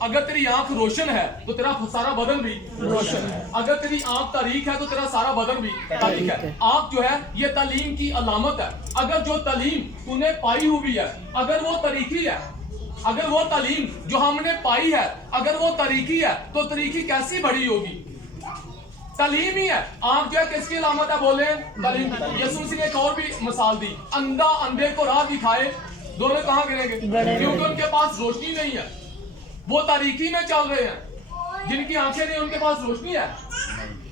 اگر تیری آنکھ روشن ہے تو تیرا سارا بدن بھی روشن ہے، اگر تیری آنکھ تاریک ہے تو تیرا سارا بدن بھی تاریک ہے۔ آنکھ جو ہے یہ تعلیم کی علامت ہے۔ اگر جو تعلیم تو نے پائی ہوئی ہے اگر وہ طریقی ہے، اگر وہ تعلیم جو ہم نے پائی ہے اگر وہ طریقی ہے تو طریقی کیسی بڑی ہوگی؟ تعلیم ہی ہے۔ آنکھ جو ہے کس کی علامت ہے؟ بولیں تعلیم کی۔ یسوع مسیح نے ایک اور بھی مثال دی، اندھا اندھے کو راہ دکھائے، دونوں کہاں گریں گے؟ کیونکہ ان کے پاس روشنی نہیں ہے، وہ تاریکی میں چل رہے ہیں، جن کی آنکھیں نہیں ان کے پاس روشنی ہے۔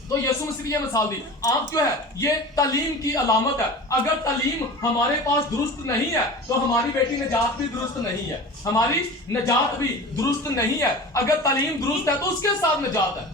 تو یسوع مسیح نے یہ مثال دی، آنکھ جو ہے یہ تعلیم کی علامت ہے۔ اگر تعلیم ہمارے پاس درست نہیں ہے تو ہماری بیٹی نجات بھی درست نہیں ہے، ہماری نجات بھی درست نہیں ہے۔ اگر تعلیم درست ہے تو اس کے ساتھ نجات ہے۔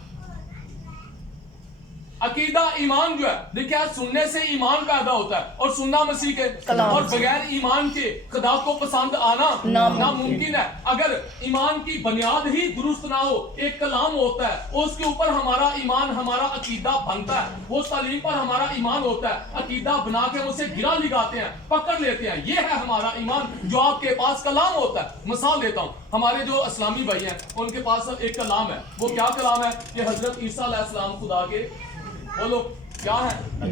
عقیدہ ایمان جو ہے دیکھیں، سننے سے ایمان پیدا ہوتا ہے اور سننا مسیح کے کلام، اور بغیر ایمان کے خدا کو پسند آنا ناممکن ہے۔ اگر ایمان کی بنیاد ہی درست نہ ہو، ایک کلام ہوتا ہے اس کے اوپر ہمارا ایمان ہمارا عقیدہ بنتا ہے، وہ تعلیم پر ہمارا ایمان ہوتا ہے، عقیدہ بنا کے ہم اسے گرا لگاتے ہیں، پکڑ لیتے ہیں، یہ ہے ہمارا ایمان جو آپ کے پاس کلام ہوتا ہے۔ مثال دیتا ہوں، ہمارے جو اسلامی بھائی ہیں ان کے پاس ایک کلام ہے، وہ کیا کلام ہے کہ حضرت عیسیٰ علیہ السلام خدا کے بولو کیا ہے؟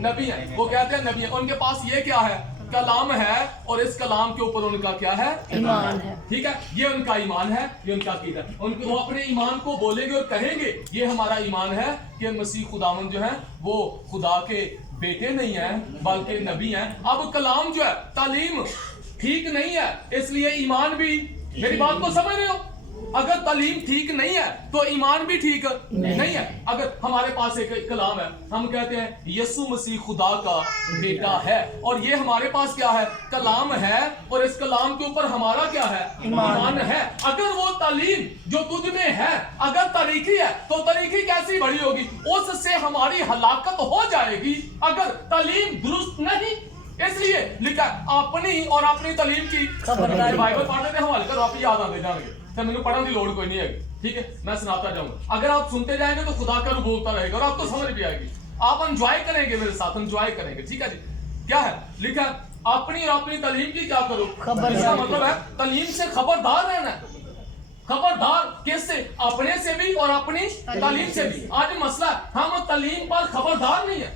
نبی ہیں، وہ کہتے ہیں نبی ہیں، ان کے پاس یہ کیا ہے؟ کلام ہے، اور اس کلام کے اوپر ان کا کیا ہے؟ ایمان ہے۔ ٹھیک ہے، یہ ان کا ایمان ہے، یہ ان کا عقیدہ ہے۔ وہ اپنے ایمان کو بولیں گے اور کہیں گے یہ ہمارا ایمان ہے کہ مسیح خداوند جو ہے وہ خدا کے بیٹے نہیں ہیں بلکہ نبی ہیں۔ اب کلام جو ہے تعلیم ٹھیک نہیں ہے، اس لیے ایمان بھی، میری بات کو سمجھ رہے ہو؟ اگر تعلیم ٹھیک نہیں ہے تو ایمان بھی ٹھیک نہیں ہے۔ اگر ہمارے پاس ایک کلام ہے، ہم کہتے ہیں یسوع مسیح خدا کا بیٹا ہے، اور یہ ہمارے پاس کیا ہے؟ کلام ہے، اور اس کلام کے اوپر ہمارا کیا ہے؟ ایمان ہے۔ اگر وہ تعلیم جو تجھ میں ہے اگر طریقی ہے تو طریقی کیسی بڑی ہوگی؟ اس سے ہماری ہلاکت ہو جائے گی اگر تعلیم درست نہیں۔ اس لیے لکھا اپنی اور اپنی تعلیم کی خبرداری۔ بائبل پڑھنے کے حوالے کرو، آپ یاد آتے جان گے، مجھے پڑھنے کی لوڑ کوئی نہیں ہے، ٹھیک ہے، میں سناتا جاؤں گا۔ اگر آپ سنتے جائیں گے تو خدا کا روح بولتا رہے گا اور آپ کو سمجھ بھی آئے گی، آپ انجوائے کریں گے، میرے ساتھ انجوائے کریں گے، ٹھیک ہے جی۔ کیا ہے لکھا؟ اپنی اور اپنی تعلیم کی کیا کرو؟ اس کا مطلب ہے تعلیم سے خبردار رہنا ہے۔ خبردار کس سے؟ اپنے سے بھی اور اپنی تعلیم سے بھی۔ آج مسئلہ ہے ہم تعلیم پر خبردار نہیں ہے،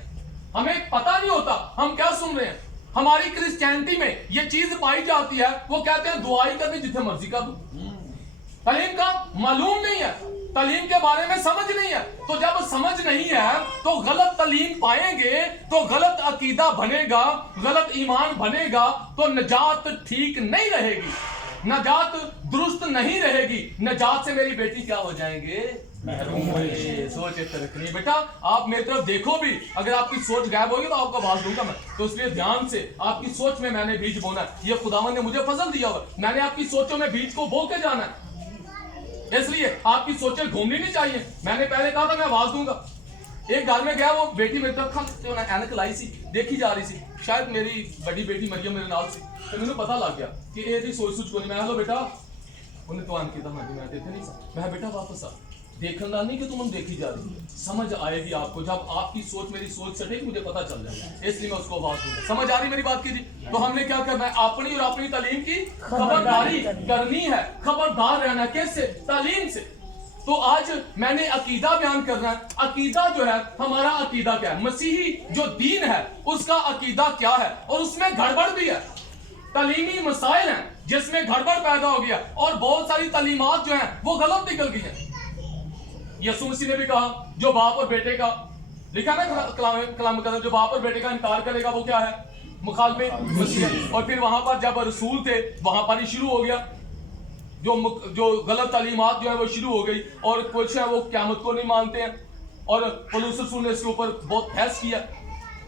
ہمیں پتہ نہیں ہوتا ہم کیا سن رہے ہیں۔ ہماری کرسچینٹی میں یہ چیز پائی جاتی ہے، وہ کہتے ہیں دعائی کرنی جتنے مرضی کا دو۔ تعلیم کا معلوم نہیں ہے، تعلیم کے بارے میں سمجھ نہیں ہے، تو جب سمجھ نہیں ہے تو غلط تعلیم پائیں گے تو غلط عقیدہ بنے گا، غلط ایمان بنے گا، تو نجات ٹھیک نہیں رہے گی، نجات درست نہیں رہے گی، نجات سے میری بیٹی کیا ہو جائیں گے؟ محروم ہوئے۔ سوچ رکھنی بیٹا، آپ میری طرف دیکھو بھی، اگر آپ کی سوچ غائب ہوگی تو آپ کو آواز دوں گا میں، تو اس لیے دھیان سے آپ کی سوچ میں نے بیج بونا ہے، یہ خداوند نے مجھے فضل دیا ہوا، میں نے آپ کی سوچوں میں بیج کو بو کے جانا ہے، اس لیے آپ کی سوچیں گھومنی نہیں چاہیے۔ میں نے پہلے کہا تھا میں آواز دوں گا۔ ایک گھر میں گیا، وہ بیٹی میری طرف اینک لائی سی، دیکھی جا رہی سی، شاید میری بڑی بیٹی مریم میرے نال سی، تو مجھے پتا لگ گیا کہ یہ سوچ سوچ کو نہیں۔ میں ہلو بیٹا، انہیں تو آنکھ کی تھا، میں دیکھتے نہیں سا، میں بیٹا واپس آ، دیکھنا نہیں کہ تم دیکھی جا رہی، سمجھ آئے گی آپ کو، جب آپ کی سوچ میری سوچ سٹے گی مجھے پتا چل جائے گا، اس لیے میں اس کو آواز دوں گا۔ سمجھ آ رہی میری بات کی جی؟ تو ہم نے کیا کرنا ہے؟ اپنی اور اپنی تعلیم کی خبرداری کرنی ہے، خبردار رہنا ہے، کس سے؟ تعلیم سے۔ تو آج میں نے عقیدہ بیان کرنا ہے۔ عقیدہ جو ہے ہمارا عقیدہ کیا ہے؟ مسیحی جو دین ہے اس کا عقیدہ کیا ہے، اور اس میں گڑبڑ بھی ہے، تعلیمی مسائل ہیں جس میں گڑبڑ پیدا ہو گیا، اور بہت ساری تعلیمات جو ہیں وہ غلط نکل گئی ہیں۔ یسوع مسیح نے بھی کہا جو باپ اور بیٹے کا، لکھا نا کلام مقدس، جو باپ اور بیٹے کا انکار کرے گا وہ کیا ہے؟ مخالف مسیح ہے۔ اور پھر وہاں پر جب رسول تھے وہاں پر ہی شروع ہو گیا، جو غلط تعلیمات جو ہے وہ شروع ہو گئی، اور کچھ ہے وہ قیامت کو نہیں مانتے ہیں، اور پولس رسول نے اس کے اوپر بہت بحث کیا،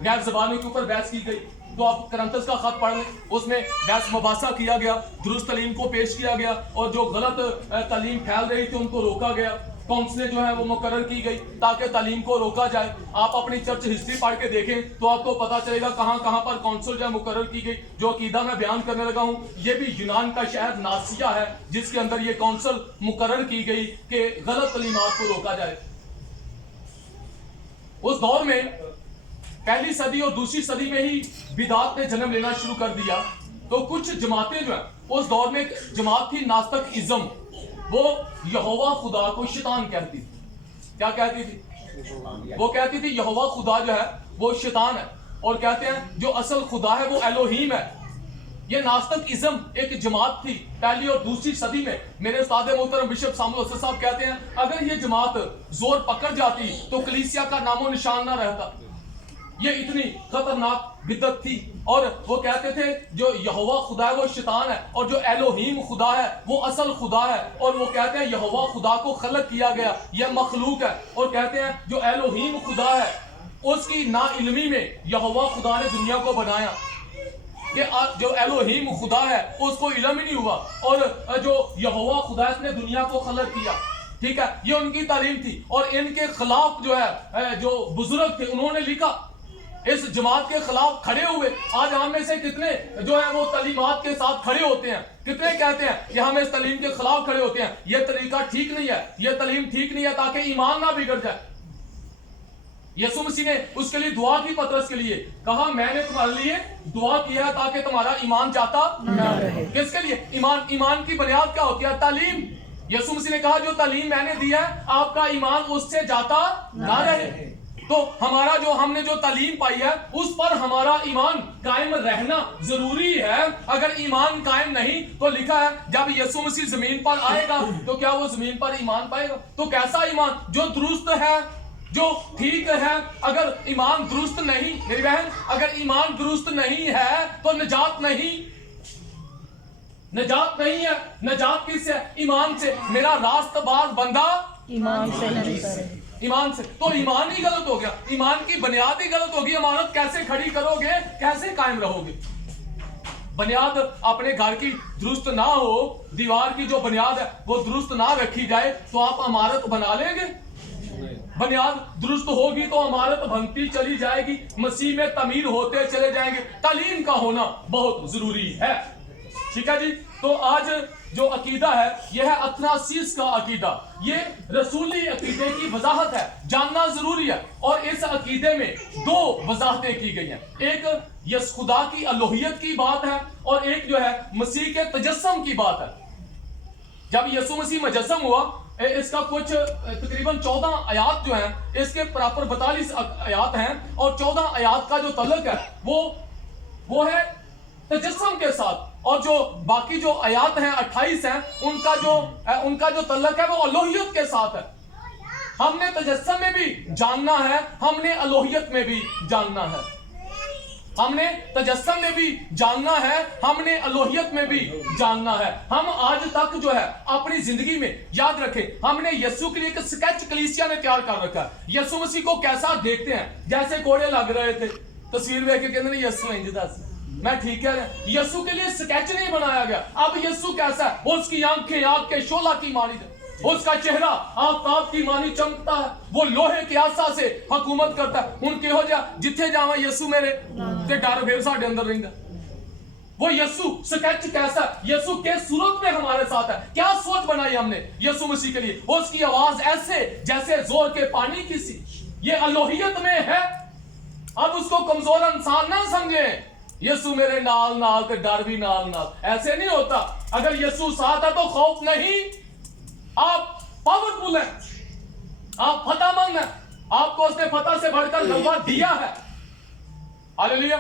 غیر زبانوں کے اوپر بحث کی گئی۔ تو آپ کرنتس کا خط پڑھ لیں، اس میں بحث مباحثہ کیا گیا، درست تعلیم کو پیش کیا گیا، اور جو غلط تعلیم پھیل رہی تھی ان کو روکا گیا، کونسلیں جو ہیں وہ مقرر کی گئی تاکہ تعلیم کو روکا جائے۔ آپ اپنی چرچ ہسٹری پڑھ کے دیکھیں تو آپ کو پتا چلے گا کہاں کہاں پر کونسل جو ہے مقرر کی گئی۔ جو عقیدہ میں بیان کرنے لگا ہوں یہ بھی یونان کا شہر ناسیا ہے جس کے اندر یہ کونسل مقرر کی گئی کہ غلط تعلیمات کو روکا جائے۔ اس دور میں پہلی صدی اور دوسری صدی میں ہی بدعت نے جنم لینا شروع کر دیا، تو کچھ جماعتیں جو ہیں اس دور میں ایک جماعت تھی ناستک ازم، وہ یہوہ خدا کو شیطان کہتی تھی. کیا کہتی تھی؟ وہ کہتی تھی یہوہ خدا جو ہے وہ شیطان ہے, اور کہتے ہیں جو اصل خدا ہے وہ الوہیم ہے. یہ ناستک ازم ایک جماعت تھی پہلی اور دوسری صدی میں. میرے استاد محترم بشپ ساموئیل حسن صاحب کہتے ہیں اگر یہ جماعت زور پکڑ جاتی تو کلیسیا کا نام و نشان نہ رہتا. یہ اتنی خطرناک بدعت تھی. اور وہ کہتے تھے جو یہوہ خدا ہے وہ شیطان ہے, اور جو الوہیم خدا ہے وہ اصل خدا ہے. اور وہ کہتے ہیں یہوہ خدا کو خلق کیا گیا, یہ مخلوق ہے. اور کہتے ہیں جو الوہیم خدا ہے اس کی نا علمی میں یہوہ خدا نے دنیا کو بنایا. کہ جو الوہیم خدا ہے اس کو علم ہی نہیں ہوا, اور جو یہوہ خدا اس نے دنیا کو خلق کیا. ٹھیک ہے, یہ ان کی تعلیم تھی. اور ان کے خلاف جو ہے جو بزرگ تھے انہوں نے لکھا, اس جماعت کے خلاف کھڑے ہوئے. آج ہم میں سے کتنے جو ہے وہ تعلیمات کے ساتھ کھڑے ہوتے ہیں, کتنے کہتے ہیں کہ ہم اس تعلیم کے خلاف کھڑے ہوتے ہیں. یہ طریقہ ٹھیک نہیں ہے, یہ تعلیم ٹھیک نہیں ہے تاکہ ایمان نہ بگڑ جائے. یسوع مسیح نے اس کے لیے دعا کی پطرس کے لیے, کہا میں نے تمہارے لیے دعا کیا ہے تاکہ تمہارا ایمان جاتا نہ رہے. کس کے لیے؟ ایمان کی بنیاد کیا ہوتی ہے؟ تعلیم. یسوع مسیح نے کہا جو تعلیم میں نے دی ہے آپ کا ایمان اس سے جاتا نہ رہے. تو ہمارا جو ہم نے جو تعلیم پائی ہے اس پر ہمارا ایمان قائم رہنا ضروری ہے. اگر ایمان قائم نہیں تو لکھا ہے جب یسوع مسیح زمین پر آئے گا تو کیا وہ زمین پر ایمان پائے گا؟ تو کیسا ایمان جو درست ہے, جو ٹھیک ہے. اگر ایمان درست نہیں, میری بہن, اگر ایمان درست نہیں ہے تو نجات نہیں. نجات نہیں ہے. نجات کس سے؟ ایمان سے. میرا راست باز بندہ ایمان سے نہیں کرے. ایمان سے. تو ایمان ہی غلط ہو گیا, ایمان کی بنیاد ہی غلط ہوگی. امانت کیسے کھڑی کرو گے, کیسے قائم رہو گے؟ بنیاد اپنے گھر کی درست نہ ہو, دیوار کی جو بنیاد ہے وہ درست نہ رکھی جائے تو آپ عمارت بنا لیں گے؟ بنیاد درست ہوگی تو عمارت بنتی چلی جائے گی, مسیح میں تعمیر ہوتے چلے جائیں گے. تعلیم کا ہونا بہت ضروری ہے. ٹھیک ہے جی. تو آج جو عقیدہ ہے یہ ہے اثناسیس کا عقیدہ. یہ رسولی عقیدے کی وضاحت ہے, جاننا ضروری ہے. اور اس عقیدے میں دو وضاحتیں کی گئی ہیں. ایک یس خدا کی الوہیت کی بات ہے, اور ایک جو ہے مسیح کے تجسم کی بات ہے. جب یسوع مسیح مجسم ہوا, اس کا کچھ تقریباً 14 آیات جو ہیں, اس کے پراپر 42 آیات ہیں, اور 14 آیات کا جو تعلق ہے وہ ہے تجسم کے ساتھ, اور جو باقی جو آیات ہیں 28 ہیں ان کا جو تعلق ہے وہ الوہیت کے ساتھ ہے. ہم نے تجسم میں بھی جاننا ہے, ہم نے الوہیت میں بھی جاننا ہے. ہم نے تجسم میں بھی جاننا ہے, ہم نے الوہیت میں بھی جاننا ہے. ہم آج تک جو ہے اپنی زندگی میں یاد رکھیں, ہم نے یسوع کے لیے ایک سکیچ کلیسیا نے تیار کر رکھا ہے. یسوع مسیح کو کیسا دیکھتے ہیں؟ جیسے کوڑے لگ رہے تھے. تصویر دیکھ کے کہتے ہیں یسوع انج دس, میں ٹھیک ہے. یسوع کے لیے سکیچ نہیں بنایا گیا. اب یسوع کیسا ہے؟ اس کی آنکھیں آگ کے شعلہ کی مانند ہے, اس کا چہرہ آفتاب کی مانی چمکتا ہے, وہ لوہے کے آسا سے حکومت کرتا ہے. ان کے ہو جا جتھے جاواں یسوع میرے تے ڈر پھر ساڈے اندر رہندا. وہ یسوع سکیچ کیسا ہے؟ یسوع کے صورت میں ہمارے ساتھ ہے. کیا سوچ بنائی ہم نے یسوع مسیح کے لیے؟ اس کی آواز ایسے جیسے زور کے پانی کی سی. یہ الوہیت میں ہے. اب اس کو کمزور انسان نہ سمجھیں. یسوع میرے نال نال تے ڈر بھی نال نال, ایسے نہیں ہوتا. اگر یسوع ساتھ ہے تو خوف نہیں. آپ پاورفل ہیں, آپ فتح مند ہیں, آپ کو اس نے فتح سے بڑھ کر غلبہ دیا ہے. ہاللیلویا.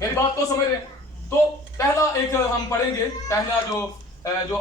میری بات کو سمجھ رہے ہیں؟ تو پہلا ایک ہم پڑھیں گے, پہلا جو